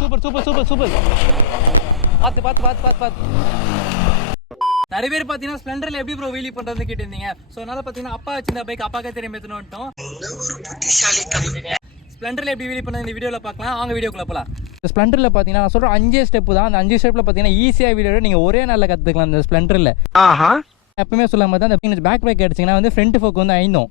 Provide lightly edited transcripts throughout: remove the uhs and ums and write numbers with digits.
Super super super super. பார்த்து பார்த்து பார்த்து பார்த்து பார்த்து. நிறைய பேர் பார்த்தீங்கன்னா ஸ்ப்ளெண்டரில் எப்படி ப்ரோ வீலி பண்ணுறதுன்னு கேட்டிருந்தீங்க. ஸோ அதனால் பார்த்தீங்கன்னா அப்பா வச்சிருந்த பைக் அப்பாக்கே தெரியும் எடுத்துன்னு வந்துட்டோம். ஸ்ப்ளெண்டரில் எப்படி வீலி பண்ண இந்த வீடியோவில் பார்க்கலாம். அவங்க வீடியோக்குள்ள போகலாம். ஸ்ப்ளெண்டரில் பார்த்தீங்கன்னா நான் சொல்கிறேன் 5 ஸ்டெப்பு தான். அந்த 5 ஸ்டெப்பில் பார்த்தீங்கன்னா ஈஸியாக வீடியோ நீங்கள் ஒரே நாளில் கற்றுக்கலாம். இந்த ஸ்ப்ளெண்டரில் எப்பவுமே சொல்லும் போது அந்த பேக் பிரேக் அடிச்சிங்கன்னா வந்து ஃப்ரண்ட் ஃபோக் வந்து 5.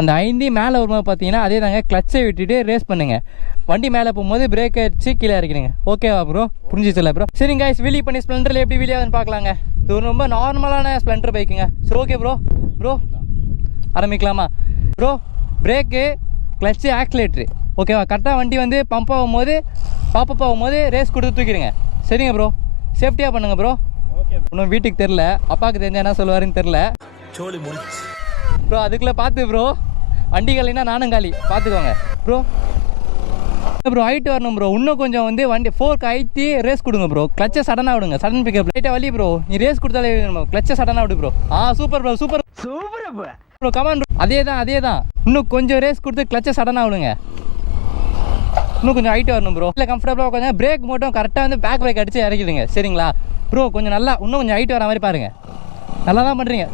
அந்த 5 மேலே வரும்போது பார்த்தீங்கன்னா அதே தாங்க கிளச்சை விட்டுட்டு ரேஸ் பண்ணுங்கள். வண்டி மேலே போகும்போது பிரேக் அடிச்சு கீழே இறக்கிடுங்க. ஓகேவா ப்ரோ? புரிஞ்சிச்சுல ப்ரோ? சரிங்க guys, வீலி பண்ணி ஸ்ப்ளெண்டரில் எப்படி வீலி ஆகுதுன்னு பார்க்கலாங்க. இது ரொம்ப நார்மலான ஸ்ப்ளெண்டர் பைக்குங்க. சரி ஓகே ப்ரோ ஆரம்பிக்கலாமா ப்ரோ? பிரேக்கு, கிளச்சு, ஆக்சிலேட்ரு ஓகேவா? கரெக்டாக வண்டி வந்து பம்ப் ஆகும்போது பாப்பப் ஆகும்போது ரேஸ் கொடுத்து தூக்கிடுங்க. சரிங்க ப்ரோ, சேஃப்டியாக பண்ணுங்கள் ப்ரோ. இன்னும் வீட்டுக்கு தெரில, அப்பாவுக்கு தெரிஞ்சா என்ன சொல்லுவாருன்னு தெரில ப்ரோ. அதுக்குள்ளே பார்த்து ப்ரோ, வண்டி காலினா நானும் காலி பார்த்துக்கோங்க ப்ரோ. ப்ரோ ஹைட் வரணும் ப்ரோ. இன்னும் கொஞ்சம் வந்து வண்டி ஃபோர்க்கு ஐத்தி ரேஸ் கொடுங்க ப்ரோ. கிளச்சை சடனாக விடுங்க. சடன் பிக்கப் லைட்டாக வலி ப்ரோ. நீ ரேஸ் கொடுத்தாலே கிளச்சை சடனாக விடு bro. Super bro super bro come on bro. அதே தான் இன்னும் கொஞ்சம் ரேஸ் கொடுத்து கிளச்சை சடனாக விடுங்க. இன்னும் கொஞ்சம் ஹைட் வரணும் ப்ரோ. இல்லை கம்ஃபர்டபுளாக கொஞ்சம் பிரேக் மட்டும் கரெக்டாக வந்து பேக் பிரேக் அடிச்சு இறக்கிடுங்க. சரிங்களா ப்ரோ? கொஞ்சம் நல்லா இன்னும் கொஞ்சம் ஹைட் வர மாதிரி பாருங்கள். நல்லா தான் பண்ணுறீங்க.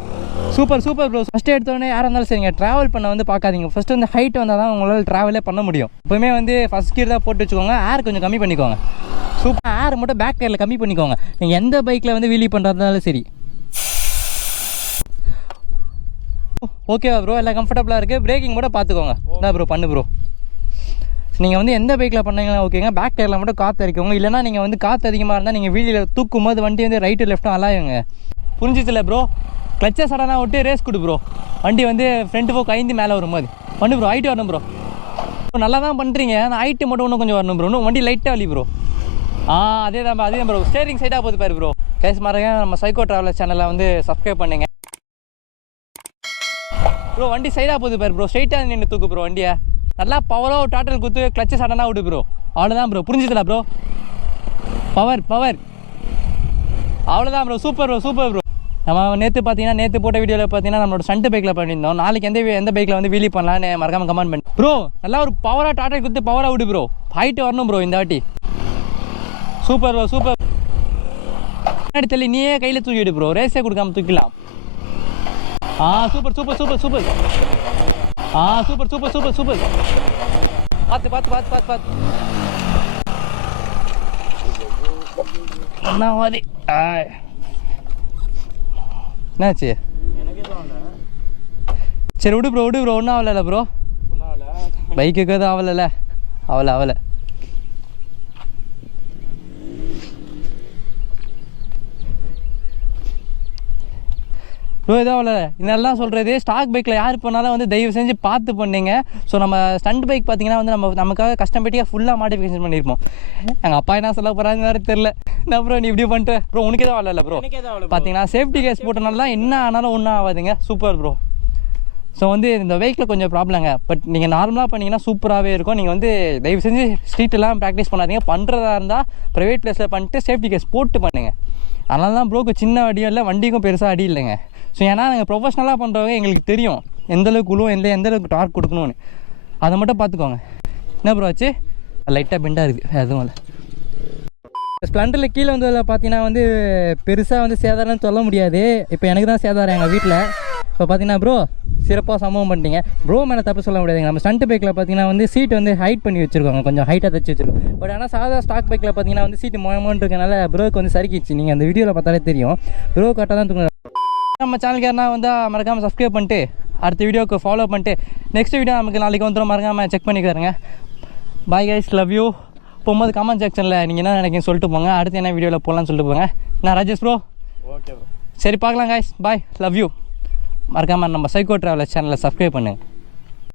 Super bro. ஃபஸ்ட்டு எடுத்தோடனே யாராக இருந்தாலும் சரிங்க, ட்ராவல் பண்ண வந்து பார்க்காதீங்க. ஃபஸ்ட்டு வந்து ஹைட் வந்தால் தான் உங்களால் ட்ராவலே பண்ண முடியும். எப்போவுமே வந்து ஃபஸ்ட் கியர் தான் போட்டு வச்சுக்கோங்க. ஏர் கொஞ்சம் கம்மி பண்ணிக்கோங்க. சூப்பர். ஏர் மட்டும் பேக் கியரில் கம்மி பண்ணிக்கோங்க. நீங்கள் எந்த பைக்கில் வந்து வீலி பண்ணுறதுனாலும் சரி. ஓகேவா ப்ரோ? எல்லாம் கம்ஃபர்டபுளாக இருக்குது. பிரேக்கிங் மட்டும் பார்த்துக்கோங்க. தான் ப்ரோ பண்ணு ப்ரோ. நீங்கள் வந்து எந்த பைக்கில் பண்ணீங்கன்னா ஓகேங்க, பேக் டயரில் மட்டும் காற்று அடிக்கோங்க. இல்லைனா நீங்கள் வந்து காற்று அதிகமாக இருந்தால் நீங்கள் வீலியில் தூக்கும் போது வண்டி வந்து ரைட்டு லெஃப்ட்டும் அலாயுங்க. புரிஞ்சிச்சில்ல ப்ரோ? கிளச்சை சடனாக விட்டு ரேஸ் கொடு ப்ரோ. வண்டி வந்து ஃப்ரண்ட் ஃபோக் 5 மேலே வரும்போது பண்ணு ப்ரோ. ஹைட்டு வரணும் ப்ரோ. நல்லா தான் பண்ணுறீங்க. ஆனால் ஹைட்டு மட்டும் இன்னும் கொஞ்சம் வரணும் ப்ரோ. இன்னும் வண்டி லைட்டாக வலி ப்ரோ. அதே தான் ப்ரோ. ஸ்டேரிங் சைடாக போகுது பாரு ப்ரோ. கேஸ் மாறுங்க. நம்ம சைக்கோ ட்ராவலர் சேனலை வந்து சப்ஸ்கிரைப் பண்ணுங்க ப்ரோ. வண்டி சைடாக போகுது பாரு ப்ரோ. ஸ்ட்ரைட்டாக நின்று தூக்கு ப்ரோ வண்டியை. நல்லா பவராக டாட்டல் குத்து கிளச்சை சடனாக விடு ப்ரோ. அவ்வளோதான் ப்ரோ. புரிஞ்சுதுல ப்ரோ? பவர் அவ்வளோதான் ப்ரோ. Super bro. நம்ம நேற்று போட்ட வீடியோவில் பார்த்தீங்கன்னா நம்மளோட ஸ்டண்ட் பைக்கில் பண்ணியிருந்தோம். நாளைக்கு எந்த பைக்கில் வந்து வீலி பண்ணலான்னு மறக்காமல் கமெண்ட் பண்ணி ப்ரோ. நல்லா ஒரு பவராக டாட்டல் குத்து பவராக விடு ப்ரோ. ஹைட்டு வரணும் ப்ரோ இந்த வாட்டி. சூப்பர் முன்னாடி தள்ளி நீயே கையில் தூக்கிடு ப்ரோ. ரேஸே கொடுக்காம தூக்கிடலாம். சூப்பர் பார்த்து என்னாச்சு? சரி விடு ப்ரோ ஒன்றும் ஆகல ப்ரோ. பைக்குக்கு எதுவும் ஆகலை. அவளை ப்ரோ எதுவும் அவ்வளோ. இதெல்லாம் சொல்கிறது ஸ்டாக் பைக்கில் யார் பண்ணாலும் வந்து தயவு செஞ்சு பார்த்து பண்ணிங்க. ஸோ நம்ம ஸ்டண்ட் பைக் பார்த்தீங்கன்னா வந்து நமக்காக கஸ்டமேட்டிக்காக ஃபுல்லாக மாடிஃபிகேஷன் பண்ணியிருப்போம். எங்கள் அப்பா என்ன சொல்ல போகிறான்னு வேறு தெரில. என்ன ப்ரோ நீ இப்படி பண்ணிட்டு ப்ரோ? உனக்கு எதுவும் ஆகலை ப்ரோ? பார்த்தீங்கன்னா சேஃப்டி கேஸ் போட்டனால தான் என்ன ஆனாலும் ஒன்றும் ஆகாதுங்க. Super bro. ஸோ வந்து இந்த பைக்கில் கொஞ்சம் ப்ராப்ளங்க. பட் நீங்கள் நார்மலாக பண்ணிங்கன்னா சூப்பராகவே இருக்கும். நீங்கள் வந்து தயவு செஞ்சு ஸ்ட்ரீட்டெல்லாம் ப்ராக்டிஸ் பண்ணாதீங்க. பண்ணுறதா இருந்தால் ப்ரைவேட் பிளேஸில் பண்ணிட்டு சேஃப்டி கேஸ் போட்டு பண்ணுங்கள். அதனால தான் ப்ரோக்கு சின்ன அடியும் இல்லை, வண்டிக்கும் பெருசாக அடி இல்லைங்க. ஸோ ஏன்னா நாங்கள் ப்ரொஃபஷ்னலாக பண்ணுறவங்க எங்களுக்கு தெரியும் எந்தளவுக்கு உழுவும் எந்தளவுக்கு டார்க் கொடுக்கணும்னு. அதை மட்டும் பார்த்துக்கோங்க. என்ன ப்ரோ ஆச்சு? லைட்டாக பெண்டாக இருக்குது, எதுவும் இல்லை. ஸ்ப்ளெண்டரில் கீழே வந்து பார்த்தீங்கன்னா வந்து பெருசாக வந்து சேதாரம்னு சொல்ல முடியாது. இப்போ எனக்கு தான் சேதாரம் எங்கள் வீட்டில். இப்போ பார்த்தீங்கன்னா ப்ரோ சிறப்பாக சம்பவம் பண்ணிட்டீங்க ப்ரோ. மேலே தப்பு சொல்ல முடியாதுங்க. நம்ம ஸ்டண்ட் பைக்கில் பார்த்தீங்கன்னா வந்து சீட் வந்து ஹைட் பண்ணி வச்சுருக்காங்க, கொஞ்சம் ஹைட்டாக தச்சு வச்சுருக்கோம். பட் ஆனால் சாதா ஸ்டாக் பைக்கில் பார்த்தீங்கன்னா வந்து சீட்டு மொயமோன்னு இருக்கனால ப்ரோக்கு வந்து சறுக்கிச்சு. நீங்கள் அந்த வீடியோவில் பார்த்தாலே தெரியும். ப்ரோ கரெக்டாக தான் தூங்க. நம்ம சேனலுக்கு யாருன்னா வந்து மறக்காமல் சப்ஸ்கிரைப் பண்ணிட்டு அடுத்த வீடியோக்கு ஃபாலோ பண்ணிட்டு நெக்ஸ்ட் வீடியோ நமக்கு நாளைக்கு வந்துடும். மறக்காமல் செக் பண்ணிக்காருங்க. Bye guys, love you. போகும்போது கமெண்ட் செக்ஷனில் நீங்கள் என்ன நினைக்கிங்க சொல்லிட்டு போங்க. அடுத்து என்ன வீடியோவில் போகலான்னு சொல்லிட்டு போங்க. நான் ராஜேஷ் ப்ரோ. Okay bro. சரி பார்க்கலாம் கைஸ். Bye, love you. மறக்காமல் நம்ம சைக்கோ ட்ராவலர் சேனலை சப்ஸ்கிரைப் பண்ணுங்கள்.